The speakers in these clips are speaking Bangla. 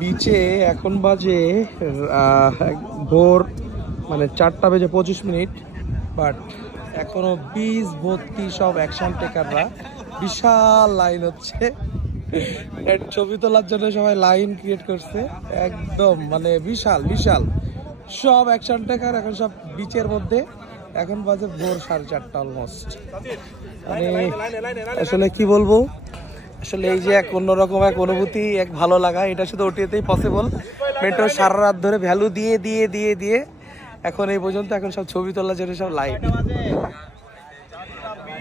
বিচে এখন বাজে ভোর মানে 4টা বেজে 25 মিনিট, বাট এখনো বিচ ভর্তি সব অ্যাকশন টেকাররা। বিশাল লাইন হচ্ছে, ছবি তোলার জন্য সবাই লাইন ক্রিয়েট করছে একদম, মানে বিশাল বিশাল সব অ্যাকশন টেকার এখন সব বিচের মধ্যে। এখন বাজে ভোর 4:30 অলমোস্ট। মানে আসলে কি বলবো, আসলে এই যে এক অন্যরকম এক অনুভূতি, এক ভালো লাগা, এটা শুধু ওটিতেই পসিবল। মেট্রো সারা রাত ধরে ভ্যালু দিয়ে দিয়ে দিয়ে দিয়ে এখন এই পর্যন্ত এখন সব ছবি তোলার জন্য সব লাইভ।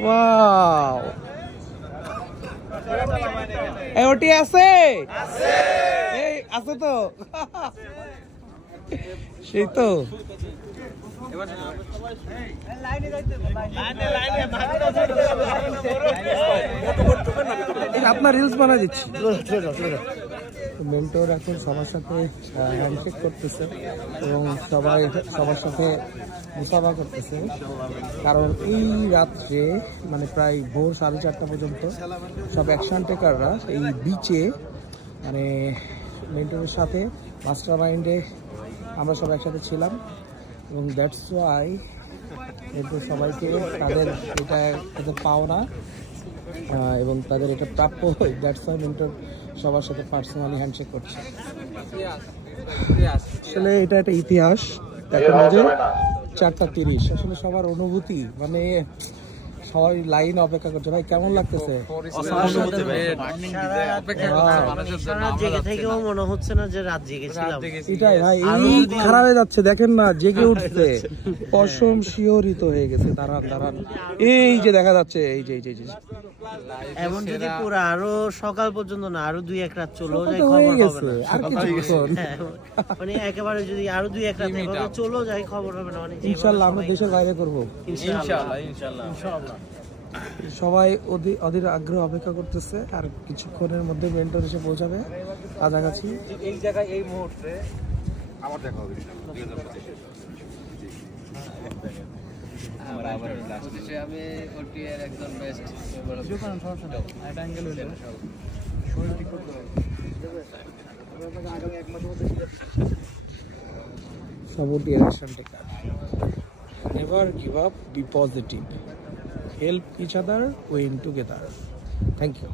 ওয়াও, এই ওটি আছে, এই আছে তো, সেই তো। আপনার রিলস বানা দিচ্ছি। মেন্টর এখন সবার সাথে হ্যান্ডশেক করতেছে এবং সবাই সবার সাথে মুসাফা করতেছে, কারণ এই রাত্রে মানে প্রায় ভোর 4:30 পর্যন্ত সব অ্যাকশন টেকাররা এই বিচে মানে মেন্টরের সাথে মাস্টার মাইন্ডে আমরা সব একসাথে ছিলাম, এবং দ্যাটস ওয়াই মেন্টর সবাইকে তাদের এটা তাদের পাওনা এবং তাদের এটা প্রাপ্য, দ্যাটস ওয়াই মেন্টর সবার সাথে পার্সোনালি হ্যান্ডশেক করছে। আসলে এটা একটা ইতিহাস। এখন বাজে 4:30। আসলে সবার অনুভূতি, মানে সবাই লাইন অপেক্ষা করছে। ভাই কেমন লাগতেছে? এটাই ভাই, এই খারাপ হয়ে যাচ্ছে, দেখেন না জেগে উঠছে, পশম শিহরিত হয়ে গেছে। দাঁড়ান দাঁড়ান, এই যে দেখা যাচ্ছে, এই যে এই যে এমন যদি পুরো আরো সকাল পর্যন্ত না, আরো 2-1 রাত চলেও যায়, হয়ে গেছে আর কিছুক্ষণ, মানে একেবারে যদি আরো 2-1 রাত এভাবে চলেও যায় খবর হবে না। মানে ইনশাআল্লাহ আমরা দেশের বাইরে করব, ইনশাআল্লাহ ইনশাআল্লাহ ইনশাআল্লাহ। সবাই অধীর আগ্রহ অপেক্ষা করতেছে, আর কিছুক্ষণের মধ্যে মেন্টর এসে পৌঁছাবে কাছাকাছি। এই জায়গায় এই মুহূর্তে আমার দেখা হবে। আমি ওটির একজন বেস্ট সবটি action taker. Never give up, be positive, help each other, win together. Thank you.